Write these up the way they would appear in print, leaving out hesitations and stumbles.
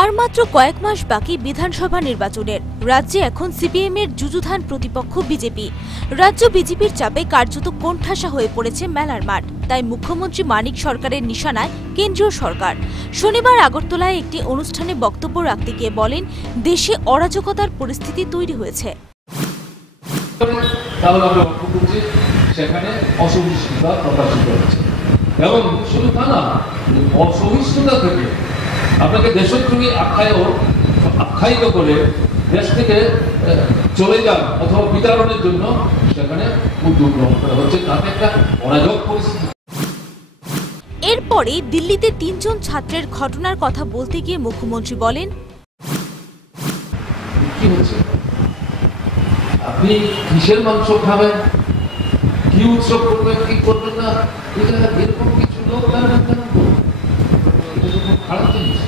আর মাত্র কয়েক মাস বাকি বিধানসভা নির্বাচনের। রাজ্যে এখন সিপিএম এর যুযুধান প্রতিপক্ষ বিজেপি। রাজ্য বিজেপির চাপে কার্যত কোণঠাসা হয়ে পড়েছে মেলার মাঠ। তাই মুখ্যমন্ত্রী মানিক সরকারের নিশানায় কেন্দ্রীয় সরকার। শনিবার আগরতলায় একটি অনুষ্ঠানে বক্তব্য রাখতে গিয়ে বলেন, দেশে অরাজকতার পরিস্থিতি তৈরি হয়েছে। এবং শুধু তা না, অসহিষ্ণুতা থেকে আপনাকে দেশদ্রোহী আখ্যায়িত করে দেশ থেকে চলে যান অথবা বিতরণের জন্য সেখানে উদ্যোগ গ্রহণ করা হচ্ছে, তাতে একটা অরাজক পরিস্থিতি। এরপরে দিল্লিতে ৩ জন ছাত্রের ঘটনার কথা বলতে গিয়ে মুখ্যমন্ত্রী বলেন, কি হচ্ছে, আপনি কিসের মাংস খাবেন, কি উৎসব করবেন, কি করবেন না, এরকম কিছু লোক খারাপ জিনিস।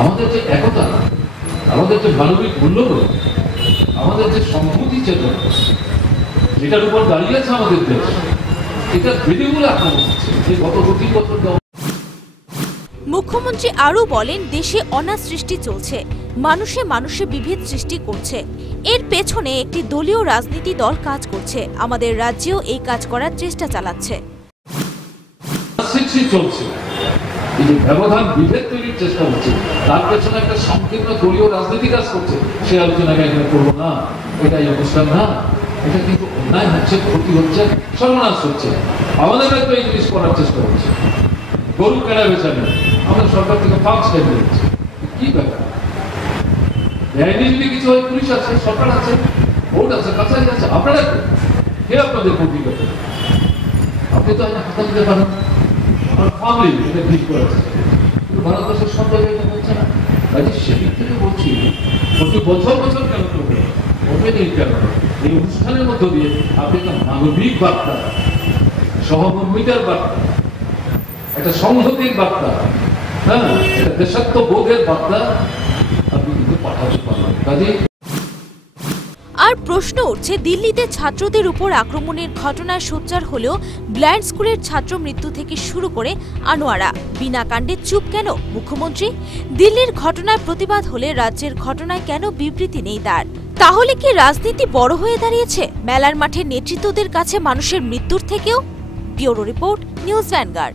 আমাদের যে একতা, আমাদের যে মানবিক মূল্যবোধ, আমাদের যে সংহতি চেতনা, যেটার উপর দাঁড়িয়ে আছে আমাদের দেশ, এটা বেদিগুলো আক্রমণ হচ্ছে। যে গত ২ বছর মুখ্যমন্ত্রী আরও বলেন, দেশে অনার সৃষ্টি চলছে, মানুষে মানুষে বিভেদ সৃষ্টি করছে। এর পেছনে একটি দলীয় রাজনীতি দল কাজ করছে। আমাদের রাজ্যেও এই কাজ করার চেষ্টা চালাচ্ছে। ব্যবধান বিভেদ তৈরির চেষ্টা হচ্ছে, তার পেছনে একটা সংকীর্ণ দলীয় রাজনীতি কাজ করছে। সে আলোচনাকে এখানে করবো না, এটাই অনুষ্ঠান না। এটা কিন্তু অন্যায় হচ্ছে, ক্ষতি হচ্ছে, সর্বনাশ হচ্ছে। আমাদের তো এই জিনিস করার চেষ্টা হচ্ছে। গরু কেনা বেচা নেই, আমাদের সরকার থেকে ফাঁস কেন্দ্র হচ্ছে। কি ব্যাপার? দেয়নি যদি কিছু হয়, পুলিশ আছে, সরকার আছে, ভোট আছে, কাছারি আছে, আপনারা কে আপনাদের ক্ষতি করতে? আপনি তো হাতে নিতে পারেন, ভারতবর্ষের সব জায়গায় এটা হচ্ছে না। সেদিক থেকে বলছি, প্রতি বছর বছর কেন করবে, কেন এই অনুষ্ঠানের মধ্য দিয়ে আপনি একটা মানবিক বার্তা, সহমর্মিতার বার্তা, একটা সংহতির বার্তা, হ্যাঁ, একটা দেশাত্মবোধের বার্তা আপনি কিন্তু পাঠাতে পারবেন। কাজে আর প্রশ্ন উঠছে, দিল্লিতে ছাত্রদের উপর আক্রমণের ঘটনায় সোচ্চার হলেও ব্লাইন্ড স্কুলের ছাত্র মৃত্যু থেকে শুরু করে আনোয়ারা বিনা কাণ্ডে চুপ কেন মুখ্যমন্ত্রী? দিল্লির ঘটনায় প্রতিবাদ হলে রাজ্যের ঘটনায় কেন বিবৃতি নেই তার? তাহলে কি রাজনীতি বড় হয়ে দাঁড়িয়েছে মেলার মাঠে নেতৃত্বদের কাছে মানুষের মৃত্যুর থেকেও? Bureau report, news vanguard.